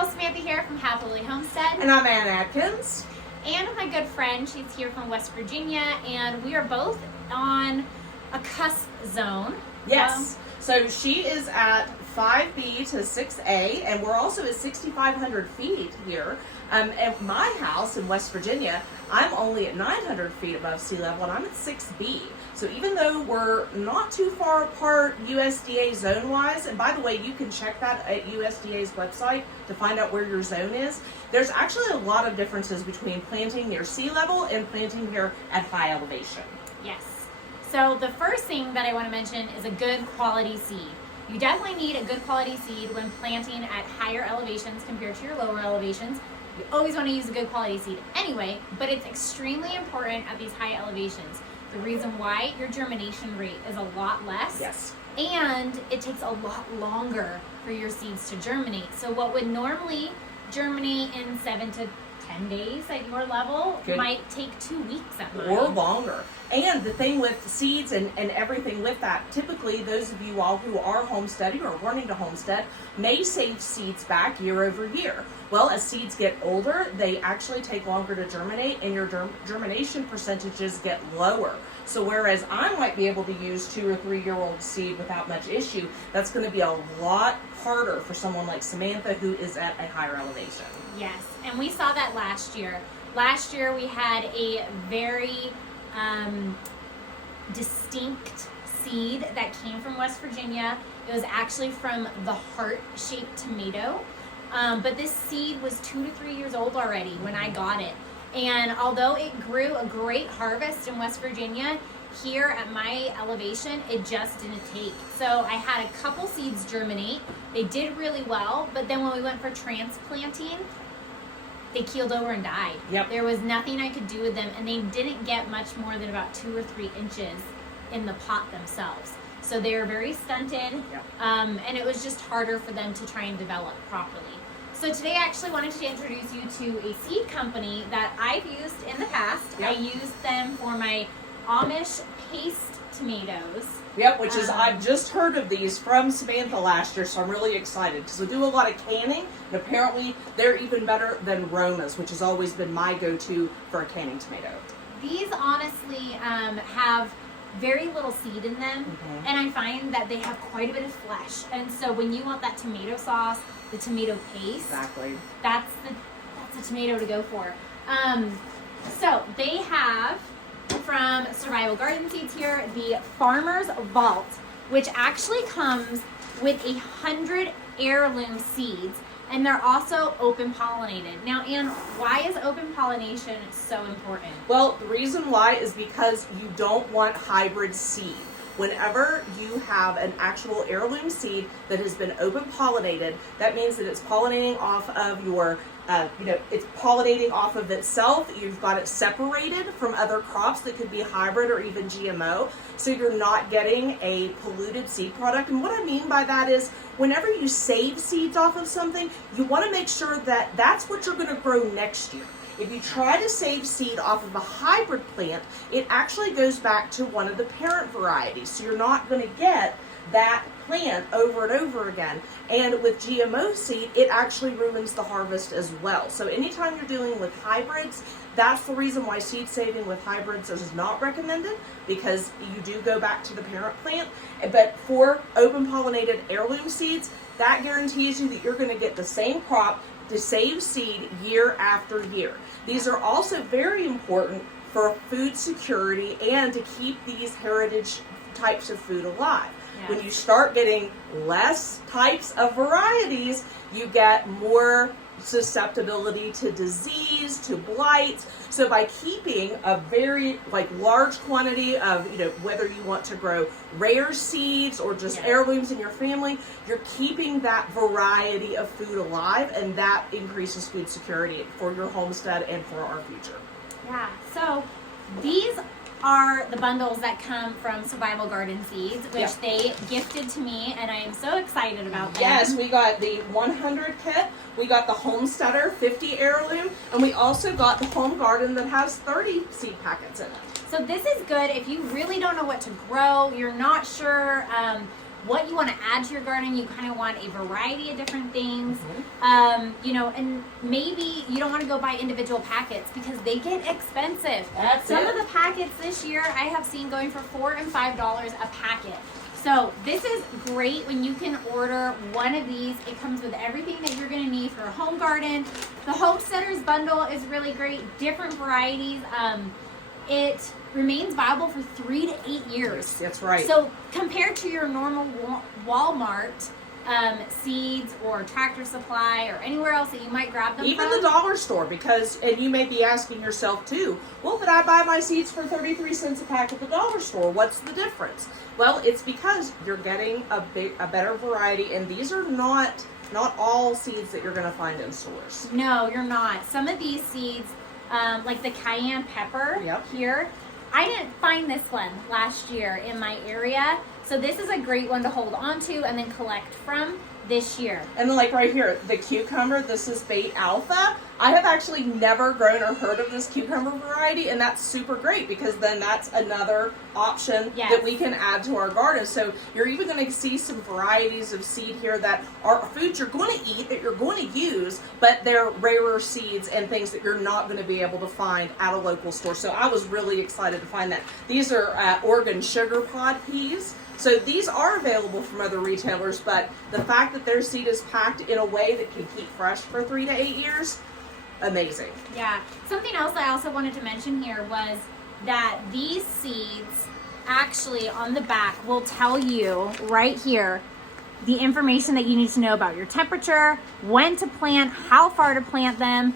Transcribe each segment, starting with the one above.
Hello, Samantha here from Lilly Homestead. And I'm Ann Adkins. And my good friend, she's here from West Virginia, and we are both on a cusp zone. Yes. So she is at 5B to 6A, and we're also at 6,500 feet here. At my house in West Virginia, I'm only at 900 feet above sea level, and I'm at 6B. So even though we're not too far apart USDA zone-wise, and by the way, you can check that at USDA's website to find out where your zone is, there's actually a lot of differences between planting near sea level and planting here at high elevation. Yes. So the first thing that I want to mention is a good quality seed. You definitely need a good quality seed when planting at higher elevations compared to your lower elevations. You always want to use a good quality seed anyway, but it's extremely important at these high elevations. The reason why, your germination rate is a lot less. Yes. And it takes a lot longer for your seeds to germinate. So what would normally germinate in 7 to 10 days at your level might take 2 weeks at mine. Or longer. And the thing with seeds and everything with that, typically those of you all who are homesteading or wanting to homestead may save seeds back year over year. Well, as seeds get older, they actually take longer to germinate, and your germination percentages get lower. So whereas I might be able to use 2 or 3 year old seed without much issue, that's going to be a lot harder for someone like Samantha who is at a higher elevation. Yes, and we saw that last year. Last year we had a very distinct seed that came from West Virginia. It was actually from the heart-shaped tomato, but this seed was 2 to 3 years old already when I got it. And although it grew a great harvest in West Virginia, here at my elevation, it just didn't take. So I had a couple seeds germinate. They did really well, but then when we went for transplanting, they keeled over and died. Yep. There was nothing I could do with them, and they didn't get much more than about 2 or 3 inches in the pot themselves. So they were very stunted, Yep. And it was just harder for them to try and develop properly. So today I actually wanted to introduce you to a seed company that I've used in the past. Yep. I used them for my Amish paste tomatoes. Yep, which is, I've just heard of these from Samantha last year, so I'm really excited because we do a lot of canning, and apparently they're even better than Roma's, which has always been my go-to for a canning tomato. These honestly have very little seed in them, and I find that they have quite a bit of flesh. And so when you want that tomato sauce, the tomato paste, Exactly. that's the tomato to go for. So they have from Survival Garden Seeds here the Farmer's Vault, which actually comes with 100 heirloom seeds, and they're also open pollinated. Now, Ann, why is open pollination so important? Well, the reason why is because you don't want hybrid seed. Whenever you have an actual heirloom seed that has been open pollinated, that means that it's pollinating off of your it's pollinating off of itself. You've got it separated from other crops that could be hybrid or even GMO. So you're not getting a polluted seed product. And what I mean by that is whenever you save seeds off of something, you want to make sure that that's what you're going to grow next year. If you try to save seed off of a hybrid plant, it actually goes back to one of the parent varieties. So you're not going to get that plant over and over again. And with GMO seed, it actually ruins the harvest as well. So anytime you're dealing with hybrids, that's the reason why seed saving with hybrids is not recommended, because you do go back to the parent plant. But for open pollinated heirloom seeds, that guarantees you that you're going to get the same crop to save seed year after year. These are also very important for food security and to keep these heritage types of food alive. Yes. When you start getting less types of varieties, you get more susceptibility to disease, to blight. So by keeping a very large quantity of, whether you want to grow rare seeds or just heirlooms in your family, you're keeping that variety of food alive, and that increases food security for your homestead and for our future. Yeah, so these are the bundles that come from Survival Garden Seeds, which they gifted to me, and I am so excited about them. Yes, we got the 100 kit, we got the Homesteader 50 heirloom, and we also got the Home Garden that has 30 seed packets in it. So this is good if you really don't know what to grow, you're not sure what you want to add to your garden. You kind of want a variety of different things. You know, and maybe you don't want to go buy individual packets because they get expensive. Some of the packets this year I have seen going for $4 and $5 a packet. So this is great when you can order one of these. It comes with everything that you're going to need for a home garden. The Homesteaders bundle is really great, different varieties. It remains viable for 3 to 8 years. That's right. So compared to your normal Walmart seeds or Tractor Supply or anywhere else that you might grab them even from. the dollar store, because, and you may be asking yourself too, well, but I buy my seeds for 33 cents a pack at the dollar store. What's the difference? Well, it's because you're getting a better variety, and these are not all seeds that you're going to find in stores. No, you're not. Some of these seeds, like the cayenne pepper here, I didn't find this one last year in my area. So this is a great one to hold on to and then collect from this year. And then like right here, the cucumber, this is Bait Alpha. I have actually never grown or heard of this cucumber variety, and that's super great because then that's another option that we can add to our garden. So you're even going to see some varieties of seed here that are foods you're going to eat, that you're going to use, but they're rarer seeds and things that you're not going to be able to find at a local store. So I was really excited to find that. These are Oregon sugar pod peas. So these are available from other retailers, but the fact that their seed is packed in a way that can keep fresh for 3 to 8 years, amazing. Yeah. Something else I also wanted to mention here was that these seeds actually on the back will tell you right here the information that you need to know about your temperature, when to plant, how far to plant them.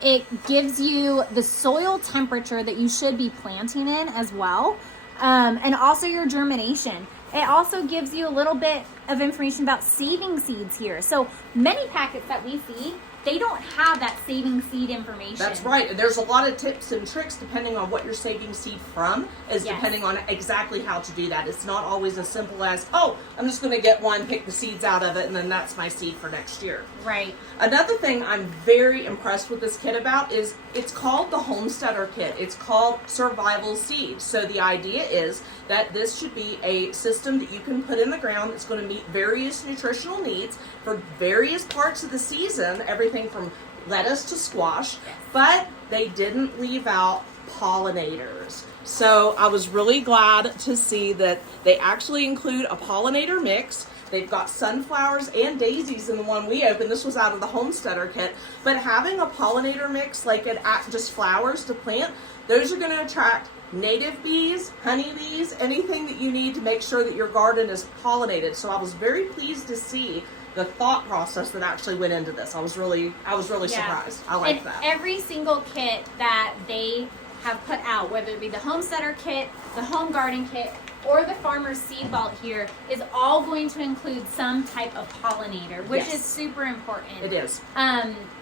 It gives you the soil temperature that you should be planting in as well. And also your germination. It also gives you a little bit of information about saving seeds here. So many packets that we see, they don't have that saving seed information. That's right. And there's a lot of tips and tricks depending on what you're saving seed from, depending on exactly how to do that. It's not always as simple as, oh, I'm just going to get one, pick the seeds out of it, and then that's my seed for next year. Right. Another thing I'm very impressed with this kit about is it's called the Homesteader Kit. It's called Survival Seeds. So the idea is that this should be a system that you can put in the ground that's going to meet various nutritional needs for various parts of the season, everything from lettuce to squash, but they didn't leave out pollinators. So I was really glad to see that they actually include a pollinator mix. They've got sunflowers and daisies in the one we opened. This was out of the Homesteader Kit. But having a pollinator mix, like just flowers to plant, those are going to attract native bees, honeybees, anything that you need to make sure that your garden is pollinated. So I was very pleased to see the thought process that actually went into this. I was really surprised. I like that. Every single kit that they have put out, whether it be the Homesteader Kit, the Home Garden Kit, or the Farmer's Seed Vault here, is all going to include some type of pollinator, which is super important. It is.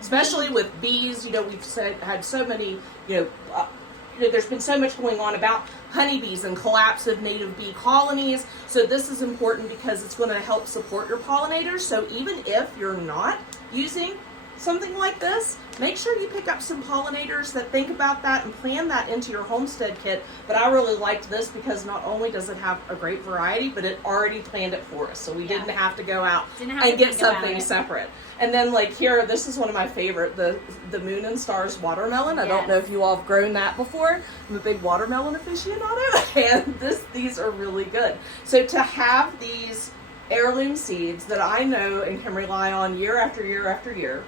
Especially with bees, we've had so many, there's been so much going on about honeybees and collapse of native bee colonies. So this is important because it's going to help support your pollinators. So even if you're not using something like this, make sure you pick up some pollinators that think about that and plan that into your homestead kit. But I really liked this because not only does it have a great variety, but it already planned it for us. So we didn't have to go out and get something separate. And then like here, this is one of my favorite, the Moon and Stars watermelon. I don't know if you all have grown that before. I'm a big watermelon aficionado, and these are really good. So to have these heirloom seeds that I know and can rely on year after year after year,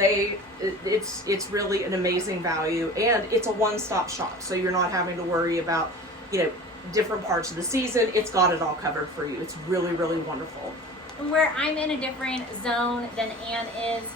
it's really an amazing value, and it's a one-stop shop. So you're not having to worry about, different parts of the season. It's got it all covered for you. It's really, really wonderful. Where I'm in a different zone than Ann is,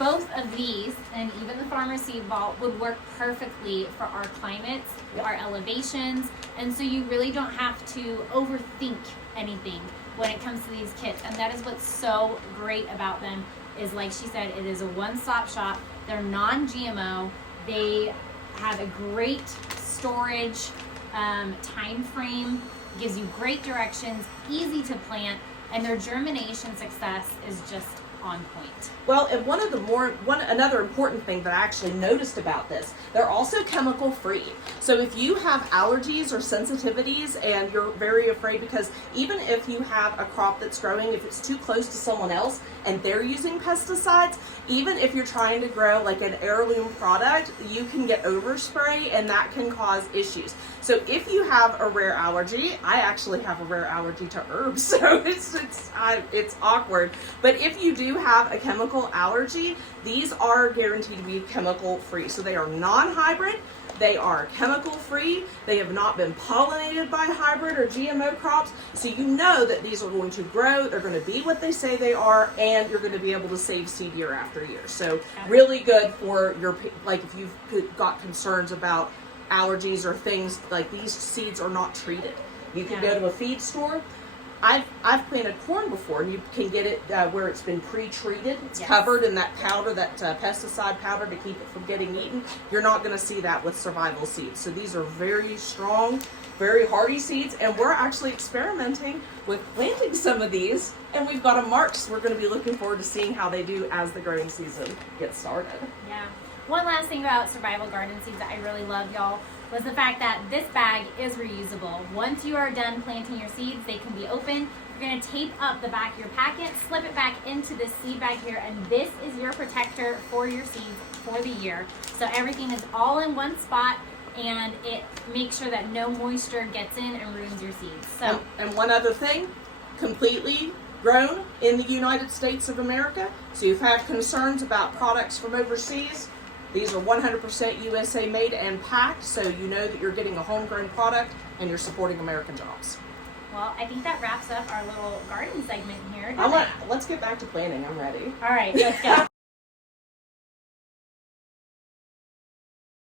both of these, and even the Farmer's Seed Vault, would work perfectly for our climates, our elevations, and so you really don't have to overthink anything when it comes to these kits. And that is what's so great about them, is like she said, it is a one-stop shop. They're non-GMO. They have a great storage time frame, gives you great directions, easy to plant, and their germination success is just on point. Well, and another important thing that I actually noticed about this, they're also chemical free. So if you have allergies or sensitivities and you're very afraid, because even if you have a crop that's growing, if it's too close to someone else and they're using pesticides, even if you're trying to grow like an heirloom product, you can get overspray and that can cause issues. So if you have a rare allergy, I actually have a rare allergy to herbs, so it's awkward. But if you do have a chemical allergy, these are guaranteed to be chemical free. So they are non-hybrid, they are chemical free, they have not been pollinated by hybrid or GMO crops. So you know that these are going to grow, they're going to be what they say they are, and you're going to be able to save seed year after year. So really good for your, like if you've got concerns about allergies or things, like these seeds are not treated. You can go to a feed store. I've planted corn before, and you can get it where it's been pre-treated. It's covered in that powder, that pesticide powder to keep it from getting eaten. You're not going to see that with survival seeds. So these are very strong, very hardy seeds, and we're actually experimenting with planting some of these, and we've got them marked, so we're going to be looking forward to seeing how they do as the growing season gets started. Yeah. One last thing about survival garden seeds that I really love, y'all, was the fact that this bag is reusable. Once you are done planting your seeds, they can be open. You're going to tape up the back of your packet, slip it back into this seed bag here, and this is your protector for your seeds for the year. So everything is all in one spot, and it makes sure that no moisture gets in and ruins your seeds. So, and one other thing, completely grown in the United States of America. So you've had concerns about products from overseas. These are 100% USA made and packed, so you know that you're getting a homegrown product and you're supporting American jobs. Well, I think that wraps up our little garden segment here. Let's get back to planting. I'm ready. All right, let's go.